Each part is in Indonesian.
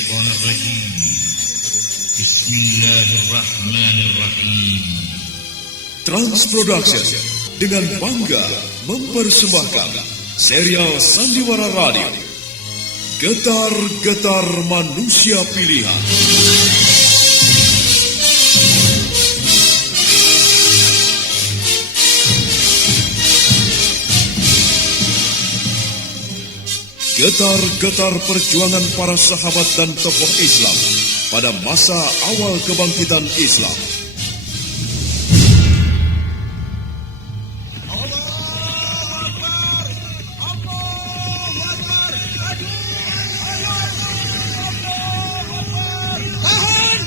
الشيطان الرجيم. بسم الله الرحمن الرحيم. Trans Production dengan bangga mempersembahkan serial Sandiwara Radio Getar-Getar Manusia Pilihan. Getar-getar perjuangan para sahabat dan tokoh Islam pada masa awal kebangkitan Islam. Tahan!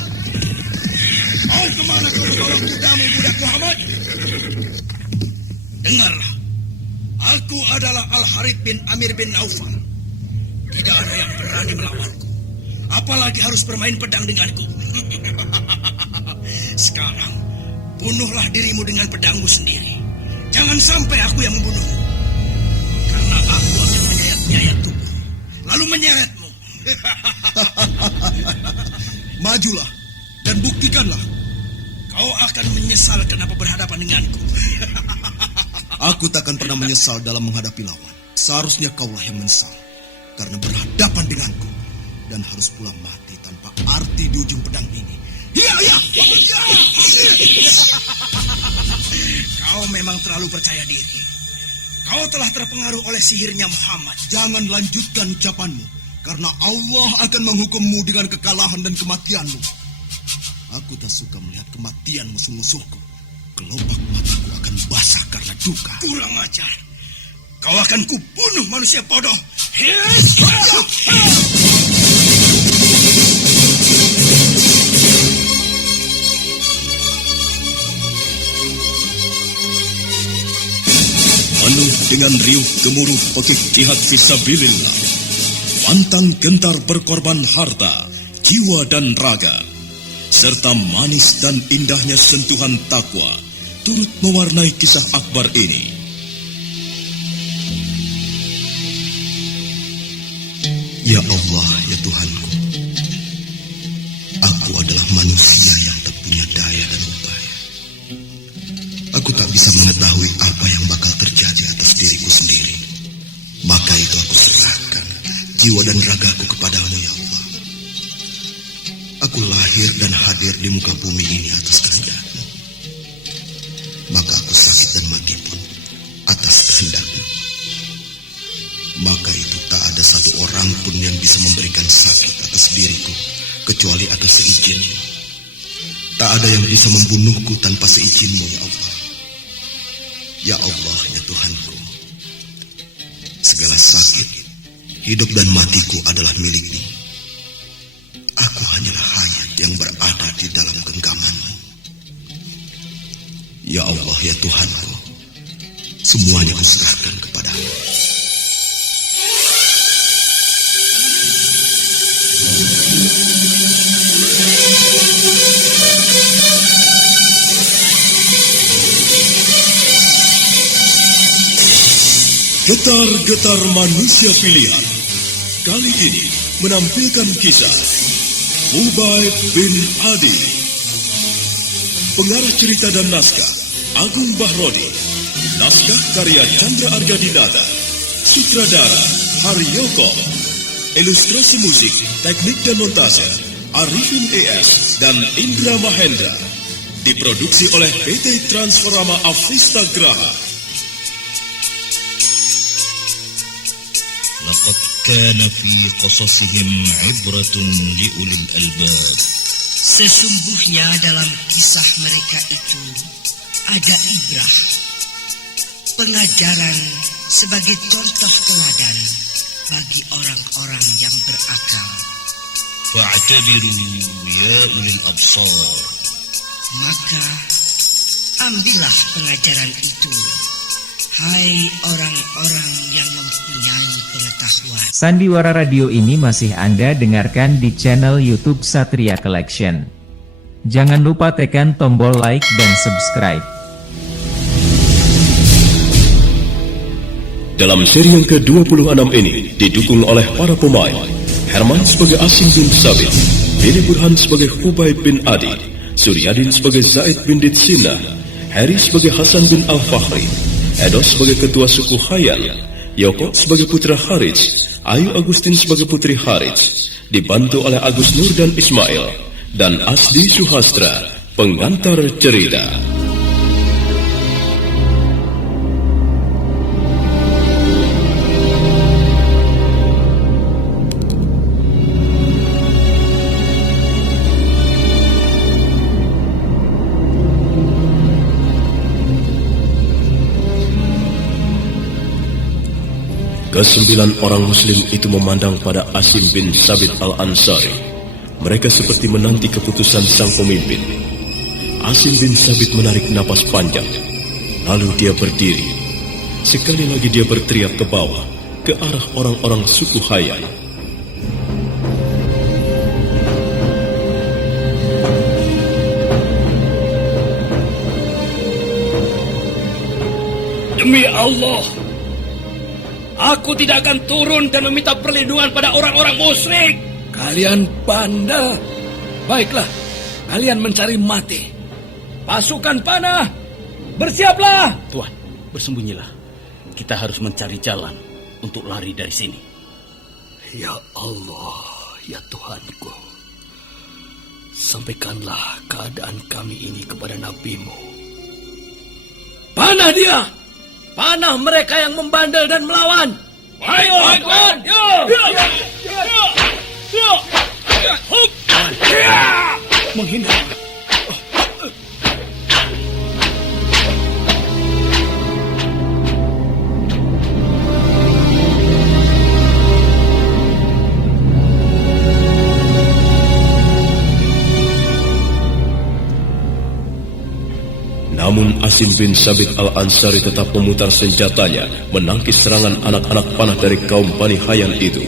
Mau kemana kau tolong kudamu, budak Muhammad? Dengarlah, aku adalah Al-Harith bin Amir bin Naufal. Tidak ada yang berani melawanku, apalagi harus bermain pedang denganku. Sekarang, bunuhlah dirimu dengan pedangmu sendiri. Jangan sampai aku yang membunuhmu. Karena aku akan menyayat-nyayat tubuhmu, lalu menyeretmu. Majulah dan buktikanlah. Kau akan menyesal kenapa berhadapan denganku. Aku takkan pernah menyesal dalam menghadapi lawan. Seharusnya kaulah yang menyesal karena berhadapan denganku dan harus pula mati tanpa arti di ujung pedang ini. Ya. Kau memang terlalu percaya diri. Kau telah terpengaruh oleh sihirnya Muhammad. Jangan lanjutkan ucapanmu, karena Allah akan menghukummu dengan kekalahan dan kematianmu. Aku tak suka melihat kematian musuh-musuhku. Kelopak mataku akan basah karena duka. Kurang ajar. Kau akan kubunuh, manusia bodoh. Penuh dengan riuh gemuruh pekik jihad fisabilillah, pantang gentar berkorban harta, jiwa dan raga, serta manis dan indahnya sentuhan takwa turut mewarnai kisah akbar ini. Ya Allah, ya Tuhanku, aku adalah manusia yang tak punya daya dan upaya. Aku tak bisa mengetahui apa yang bakal terjadi atas diriku sendiri. Maka itu aku serahkan jiwa dan ragaku kepadamu, ya Allah. Aku lahir dan hadir di muka bumi ini atas kehendak-Mu. Maka aku sakit dan mati pun atas kehendak-Mu. Maka itu tak ada satu orang pun yang bisa memberikan sakit atas diriku kecuali atas seizin-Mu. Tak ada yang bisa membunuhku tanpa seizin-Mu, ya Allah. Ya Allah, ya Tuhanku, segala sakit, hidup dan matiku adalah milik-Mu. Aku hanyalah hayat yang berada di dalam genggaman-Mu. Ya Allah, ya Tuhanku, semuanya kuserahkan kepadamu. Getar-getar manusia pilihan kali ini menampilkan kisah Ubaid bin Adi. Pengarah cerita dan naskah Agung Bahrodi. Naskah karya Chandra Argadinata. Sutradara Haryoko. Ilustrasi musik, teknik dan montase Arifin ES dan Indra Mahendra. Diproduksi oleh PT Transforama Avista Graha. لقد كان في قصصهم عبرة لأولي الألباب. Sesungguhnya dalam kisah mereka itu ada ibrah, pengajaran sebagai contoh teladan bagi orang-orang yang berakal. فاعتبروا يا أولي الأبصار. Maka ambillah pengajaran itu, hai orang-orang yang mempunyai pengetahuan. Sandiwara Radio ini masih Anda dengarkan di channel YouTube Satria Collection. Jangan lupa tekan tombol like dan subscribe. Dalam seri yang ke-26 ini didukung oleh para pemain Herman sebagai Asim bin Sabit, Billy Burhan sebagai Hubayb bin Adi, Suryadin sebagai Zaid bin Ditsina, Harry sebagai Hasan bin Al-Fakhri, Edos sebagai ketua suku Hayyan, Yoko sebagai putra Harij, Ayu Agustin sebagai putri Harij, dibantu oleh Agus Nur dan Ismail, dan Asdi Suhastra, pengantar cerita. Kesembilan orang muslim itu memandang pada Asim bin Sabit al-Ansari. Mereka seperti menanti keputusan sang pemimpin. Asim bin Sabit menarik napas panjang. Lalu dia berdiri. Sekali lagi dia berteriak ke bawah, ke arah orang-orang suku Hayyan. Demi Allah, aku tidak akan turun dan meminta perlindungan pada orang-orang musyrik. Kalian banda. Baiklah, kalian mencari mati. Pasukan panah, bersiaplah. Tuan, bersembunyilah. Kita harus mencari jalan untuk lari dari sini. Ya Allah, ya Tuhanku, sampaikanlah keadaan kami ini kepada nabimu. Panah dia! Panah mereka yang membandel dan melawan. Ayo, kawan! Menghindar. Namun Asim bin Sabit al-Ansari tetap memutar senjatanya, menangkis serangan anak-anak panah dari kaum Bani Hayyan itu.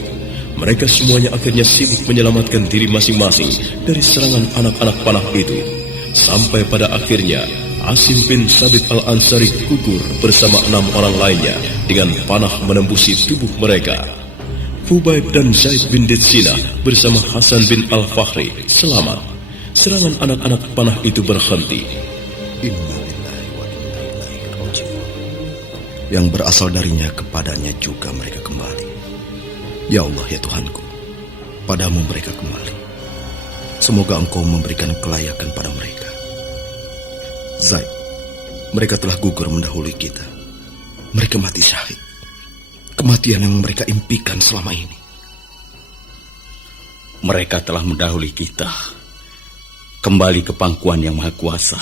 Mereka semuanya akhirnya sibuk menyelamatkan diri masing-masing dari serangan anak-anak panah itu. Sampai pada akhirnya, Asim bin Sabit al-Ansari gugur bersama 6 orang lainnya dengan panah menembusi tubuh mereka. Hubayb dan Zaid bin Ditsina bersama Hasan bin Al-Fakhri selamat. Serangan anak-anak panah itu berhenti. Innalillahi wa inna ilaihi raji'un. Yang berasal darinya kepadanya juga mereka kembali. Ya Allah, ya Tuhanku, padamu mereka kembali. Semoga Engkau memberikan kelayakan pada mereka. Zaid, mereka telah gugur mendahului kita. Mereka mati syahid. Kematian yang mereka impikan selama ini. Mereka telah mendahului kita. Kembali ke pangkuan yang maha kuasa.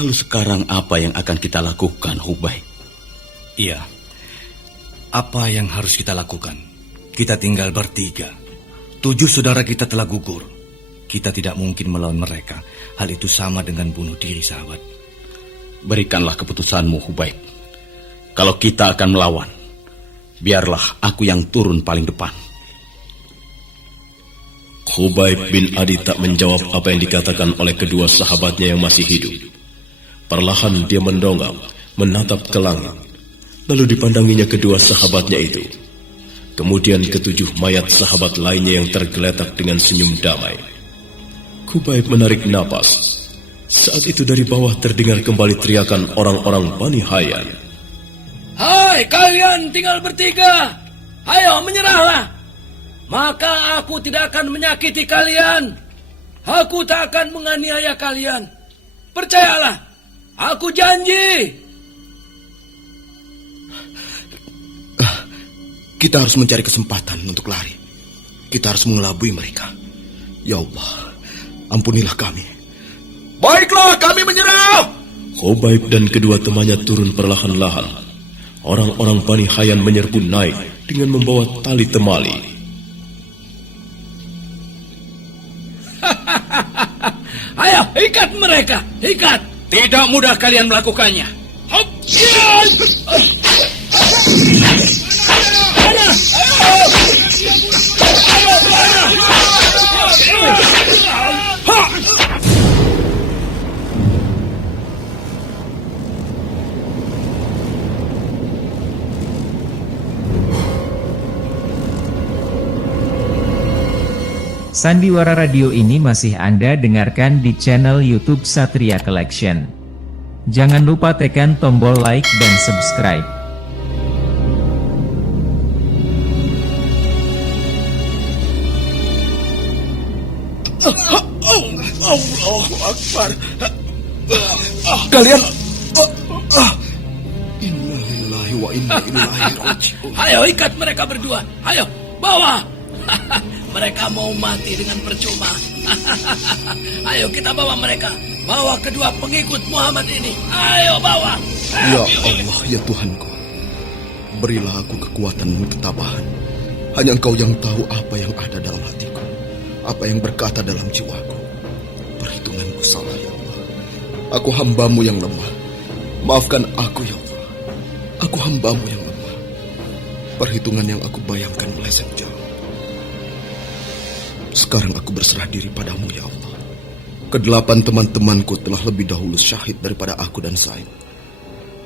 Lalu sekarang apa yang akan kita lakukan, Hubayb? Iya. Apa yang harus kita lakukan? Kita tinggal bertiga. 7 saudara kita telah gugur. Kita tidak mungkin melawan mereka. Hal itu sama dengan bunuh diri, sahabat. Berikanlah keputusanmu, Hubayb. Kalau kita akan melawan, biarlah aku yang turun paling depan. Hubayb bin Adi tak menjawab apa yang dikatakan oleh kedua sahabatnya yang masih hidup. Perlahan dia mendongak, menatap ke langit. Lalu dipandanginya kedua sahabatnya itu. Kemudian 7 mayat sahabat lainnya yang tergeletak dengan senyum damai. Hubayb menarik napas. Saat itu dari bawah terdengar kembali teriakan orang-orang Bani Hayyan. Hai kalian tinggal bertiga, ayo menyerahlah. Maka aku tidak akan menyakiti kalian. Aku tak akan menganiaya kalian. Percayalah, aku janji. Kita harus mencari kesempatan untuk lari. Kita harus mengelabui mereka. Ya Allah, ampunilah kami. Baiklah, kami menyerah. Hubayb dan kedua temannya turun perlahan-lahan. Orang-orang Bani Hayyan menyerbu naik dengan membawa tali temali. Ayo, ikat mereka, ikat. Tidak mudah kalian melakukannya. Hop. Sandiwara radio ini masih Anda dengarkan di channel YouTube Satria Collection. Jangan lupa tekan tombol like dan subscribe. Allahu Akbar. Kalian Innalillahi wa inna ilaihi raji'un. Ayo ikat mereka berdua. Ayo, bawa. Mereka mau mati dengan percuma. Ayo kita bawa mereka. Bawa kedua pengikut Muhammad ini. Ayo bawa. Ya Allah, ya Tuhanku, berilah aku kekuatan dan ketabahan. Hanya Engkau yang tahu apa yang ada dalam hatiku, apa yang berkata dalam jiwaku. Perhitunganku salah, ya Allah. Aku hambamu yang lemah. Maafkan aku, ya Allah. Aku hambamu yang lemah. Perhitungan yang aku bayangkan meleset jauh. Sekarang aku berserah diri padamu, ya Allah. Kedelapan teman-temanku telah lebih dahulu syahid daripada aku dan Said.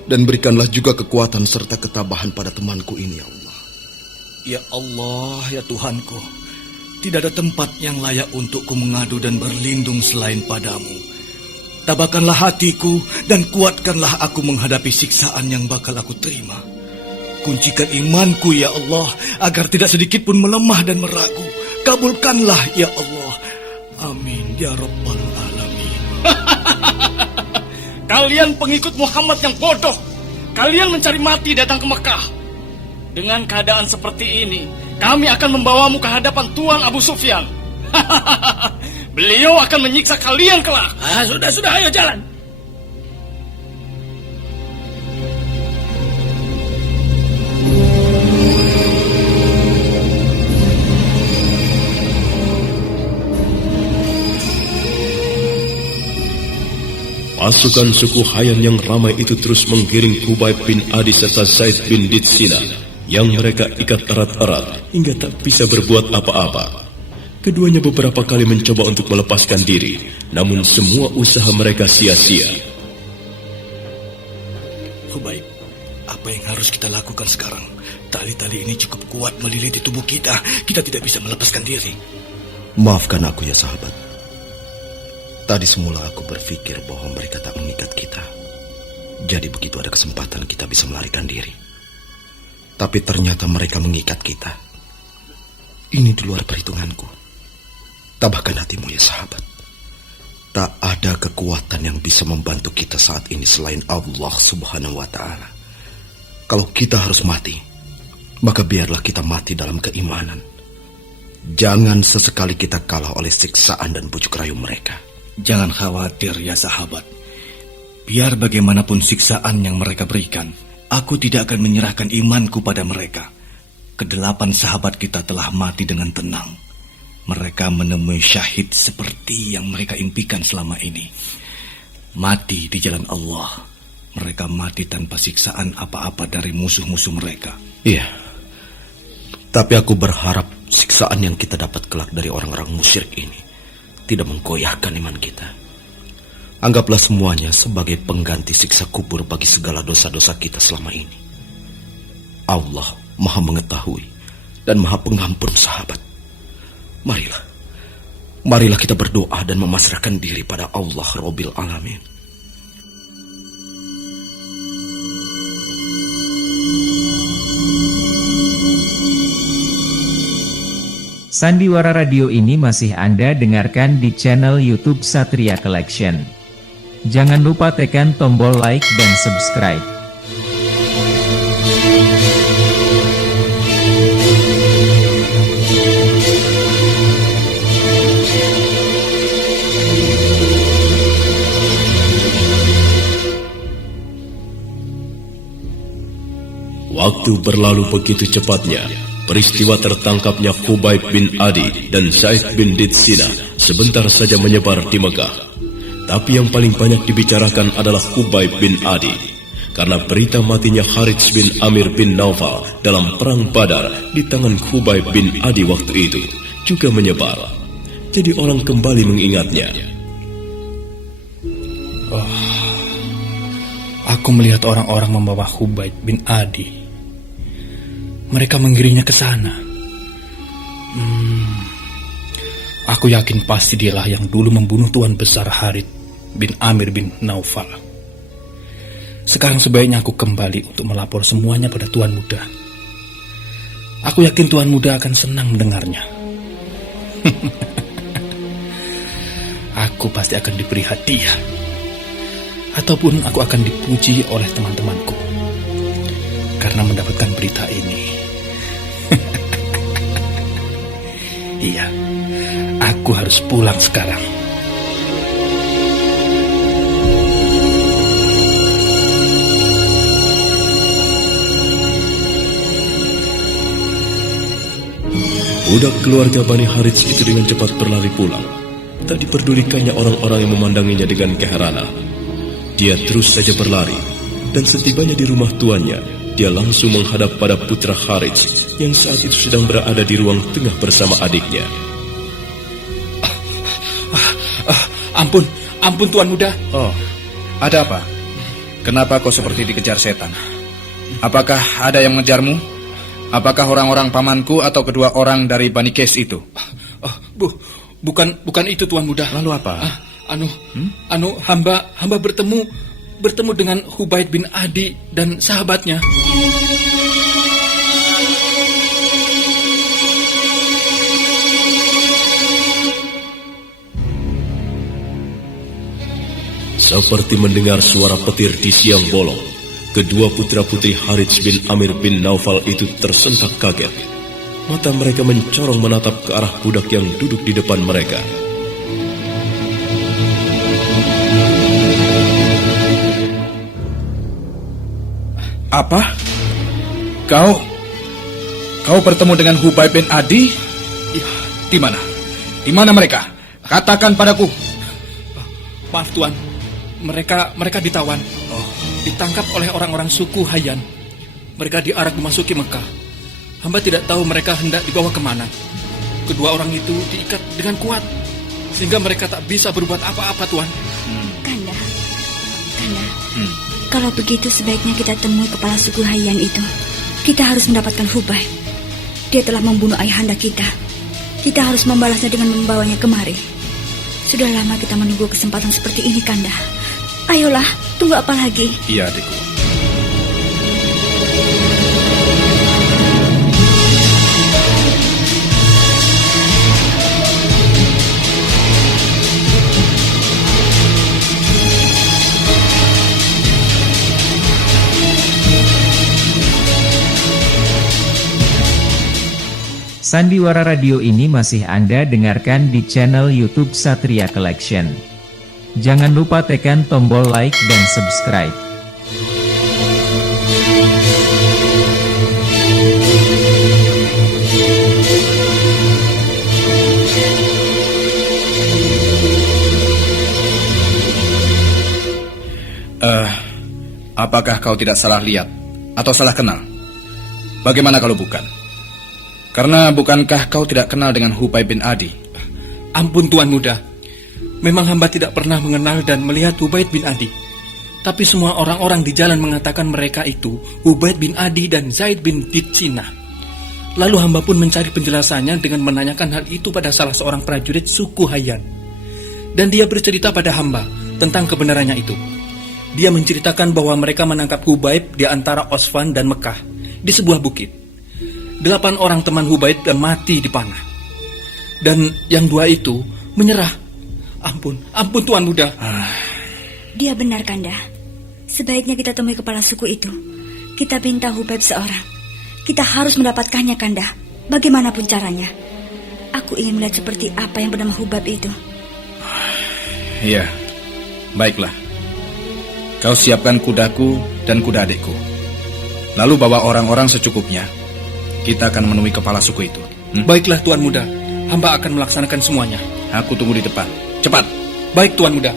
Dan berikanlah juga kekuatan serta ketabahan pada temanku ini, ya Allah. Ya Allah, ya Tuhanku, tidak ada tempat yang layak untukku mengadu dan berlindung selain padamu. Tabahkanlah hatiku dan kuatkanlah aku menghadapi siksaan yang bakal aku terima. Kuncikan imanku, ya Allah, agar tidak sedikit pun melemah dan meragu. Kabulkanlah, ya Allah. Amin, ya Rabbal Alamin. Kalian pengikut Muhammad yang bodoh. Kalian mencari mati datang ke Mekah. Dengan keadaan seperti ini, kami akan membawamu ke hadapan Tuan Abu Sufyan. Beliau akan menyiksa kalian kelak. Sudah, ayo jalan. Pasukan suku Hayyan yang ramai itu terus menggiring Khubayb bin Adi serta Zaid bin Ditsina yang mereka ikat erat-erat hingga tak bisa berbuat apa-apa. Keduanya beberapa kali mencoba untuk melepaskan diri, namun semua usaha mereka sia-sia. Khubayb, apa yang harus kita lakukan sekarang? Tali-tali ini cukup kuat meliliti tubuh kita. Kita tidak bisa melepaskan diri. Maafkan aku, ya sahabat. Tadi semula aku berpikir bahwa mereka tak mengikat kita. Jadi begitu ada kesempatan kita bisa melarikan diri. Tapi ternyata mereka mengikat kita. Ini di luar perhitunganku. Tabahkan hatimu, ya sahabat. Tak ada kekuatan yang bisa membantu kita saat ini selain Allah Subhanahu wa Ta'ala. Kalau kita harus mati, maka biarlah kita mati dalam keimanan. Jangan sesekali kita kalah oleh siksaan dan bujuk rayu mereka. Jangan khawatir, ya sahabat. Biar bagaimanapun siksaan yang mereka berikan, aku tidak akan menyerahkan imanku pada mereka. Kedelapan sahabat kita telah mati dengan tenang. Mereka menemui syahid seperti yang mereka impikan selama ini. Mati di jalan Allah. Mereka mati tanpa siksaan apa-apa dari musuh-musuh mereka. Iya. Tapi aku berharap siksaan yang kita dapat kelak dari orang-orang musyrik ini tidak menggoyahkan iman kita. Anggaplah semuanya sebagai pengganti siksa kubur bagi segala dosa-dosa kita selama ini. Allah Maha Mengetahui dan Maha Pengampun, sahabat. Marilah kita berdoa dan memasrahkan diri pada Allah Rabbil Alamin. Sandiwara radio ini masih Anda dengarkan di channel YouTube Satria Collection. Jangan lupa tekan tombol like dan subscribe. Waktu berlalu begitu cepatnya. Peristiwa tertangkapnya Khubayb bin Adi dan Zaid bin Ditsina sebentar saja menyebar di Mekah. Tapi yang paling banyak dibicarakan adalah Khubayb bin Adi. Karena berita matinya Harits bin Amir bin Naufal dalam perang Badar di tangan Khubayb bin Adi waktu itu juga menyebar. Jadi orang kembali mengingatnya. Aku melihat orang-orang membawa Khubayb bin Adi. Mereka menggiringnya ke sana. Aku yakin pasti dialah yang dulu membunuh Tuan Besar Harith bin Amir bin Naufal. Sekarang sebaiknya aku kembali untuk melapor semuanya pada Tuan Muda. Aku yakin Tuan Muda akan senang mendengarnya. Aku pasti akan diberi hadiah. Ataupun aku akan dipuji oleh teman-temanku karena mendapatkan berita ini. Iya, aku harus pulang sekarang. Budak keluarga Bani Harits itu dengan cepat berlari pulang. Tak diperdulikannya orang-orang yang memandanginya dengan keheranan. Dia terus saja berlari, dan setibanya di rumah tuannya, dia langsung menghadap pada putra Harits yang saat itu sedang berada di ruang tengah bersama adiknya. Ampun Tuan Muda. Oh, ada apa? Kenapa kau seperti dikejar setan? Apakah ada yang mengejarmu? Apakah orang-orang pamanku atau kedua orang dari Bani Kes itu? Bukan itu Tuan Muda. Lalu apa? Hamba bertemu dengan Hubaid bin Adi dan sahabatnya. Seperti mendengar suara petir di siang bolong, kedua putra-putri Harits bin Amir bin Naufal itu tersentak kaget. Mata mereka mencorong menatap ke arah budak yang duduk di depan mereka. Apa? Kau bertemu dengan Hubaib bin Adi? Di mana? Di mana mereka? Katakan padaku. Maaf Tuan, mereka ditawan. Ditangkap oleh orang-orang suku Hayyan. Mereka diarak memasuki Mekah. Hamba tidak tahu mereka hendak dibawa kemana. Kedua orang itu diikat dengan kuat, sehingga mereka tak bisa berbuat apa-apa Tuan. Kanda, kalau begitu sebaiknya kita temui kepala suku Hayyan itu. Kita harus mendapatkan Hubaib. Dia telah membunuh ayahanda kita. Kita harus membalasnya dengan membawanya kemari. Sudah lama kita menunggu kesempatan seperti ini, Kanda. Ayolah, tunggu apa lagi? Iya, adikku. Sandiwara Radio ini masih Anda dengarkan di channel YouTube Satria Collection. Jangan lupa tekan tombol like dan subscribe. Apakah kau tidak salah lihat atau salah kenal? Bagaimana kalau bukan? Karena bukankah kau tidak kenal dengan Hubaib bin Adi? Ampun Tuan Muda, memang hamba tidak pernah mengenal dan melihat Hubaib bin Adi. Tapi semua orang-orang di jalan mengatakan mereka itu Hubaib bin Adi dan Zaid bin Ditsina. Lalu hamba pun mencari penjelasannya dengan menanyakan hal itu pada salah seorang prajurit suku Hayyan. Dan dia bercerita pada hamba tentang kebenarannya itu. Dia menceritakan bahwa mereka menangkap Hubaib di antara Osfan dan Mekah di sebuah bukit. 8 orang teman Hubaib dan mati dipanah. Dan yang 2 itu menyerah. Ampun Tuan Muda. Dia benar, Kanda. Sebaiknya kita temui kepala suku itu. Kita minta Hubaib seorang. Kita harus mendapatkannya, Kanda. Bagaimanapun caranya. Aku ingin melihat seperti apa yang bernama Hubaib itu. Iya, baiklah. Kau siapkan kudaku dan kuda adikku. Lalu bawa orang-orang secukupnya. Kita akan menemui kepala suku itu. Baiklah Tuan Muda, hamba akan melaksanakan semuanya. Aku tunggu di depan. Cepat. Baik Tuan Muda.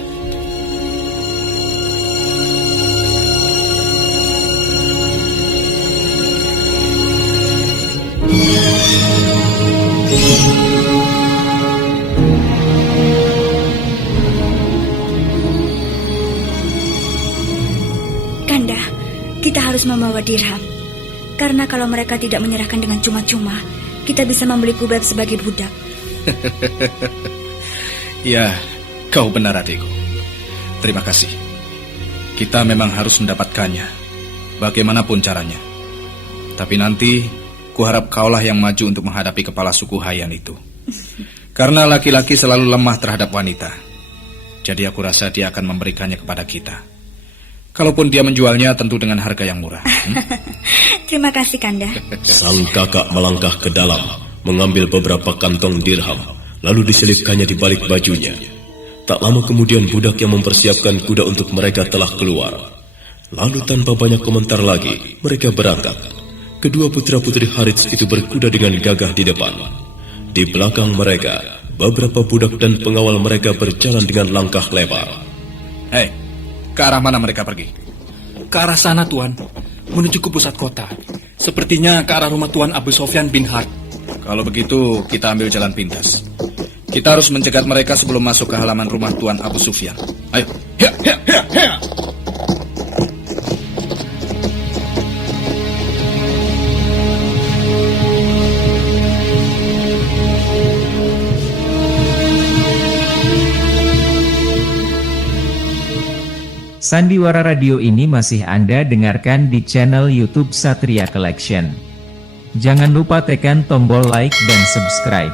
Kanda, kita harus membawa dirham. Karena kalau mereka tidak menyerahkan dengan cuma-cuma, kita bisa membeli Hubaib sebagai budak. Ya, kau benar adikku. Terima kasih. Kita memang harus mendapatkannya, bagaimanapun caranya. Tapi nanti, kuharap kaulah yang maju untuk menghadapi kepala suku Haiyan itu. Karena laki-laki selalu lemah terhadap wanita. Jadi aku rasa dia akan memberikannya kepada kita. Kalaupun dia menjualnya tentu dengan harga yang murah. Terima kasih, Kanda. Sang kakak melangkah ke dalam, mengambil beberapa kantong dirham, lalu diselipkannya di balik bajunya. Tak lama kemudian budak yang mempersiapkan kuda untuk mereka telah keluar. Lalu tanpa banyak komentar lagi, mereka berangkat. Kedua putra-putri Harits itu berkuda dengan gagah di depan. Di belakang mereka, beberapa budak dan pengawal mereka berjalan dengan langkah lebar. Hei, ke arah mana mereka pergi? Ke arah sana, Tuan. Menuju ke pusat kota. Sepertinya ke arah rumah Tuan Abu Sofyan bin Harb. Kalau begitu, kita ambil jalan pintas. Kita harus mencegat mereka sebelum masuk ke halaman rumah Tuan Abu Sufyan. Ayo. Ya, ya, ya, ya. Sandiwara Radio ini masih Anda dengarkan di channel YouTube Satria Collection. Jangan lupa tekan tombol like dan subscribe.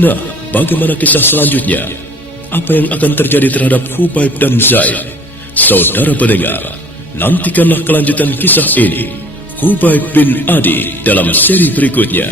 Nah, bagaimana kisah selanjutnya? Apa yang akan terjadi terhadap Hubaib dan Zaid? Saudara pendengar, nantikanlah kelanjutan kisah ini, Hubaib bin Adi, dalam seri berikutnya.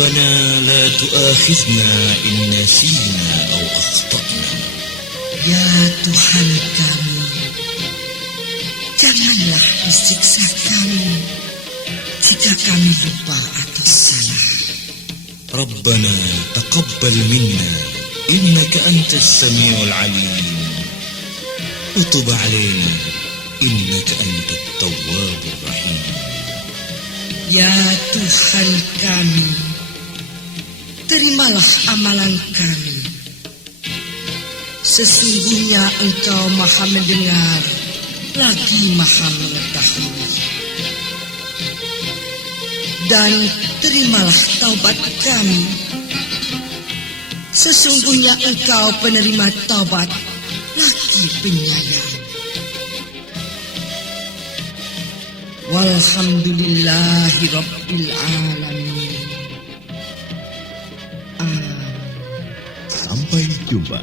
ربنا لا تؤاخذنا إن نسينا أو أخطأنا. Ya Tuhan kami, janganlah disiksa kami jika kami lupa atau salah. ربنا تقبل منا إنك أنت السميع العليم وتب علينا إنك أنت التواب الرحيم. Ya Tuhan kami, terimalah amalan kami. Sesungguhnya Engkau Maha mendengar, lagi Maha mengetahui. Dan terimalah taubat kami. Sesungguhnya Engkau penerima taubat, lagi penyayang. Walhamdulillahi Rabbil Alamin. Sampai jumpa.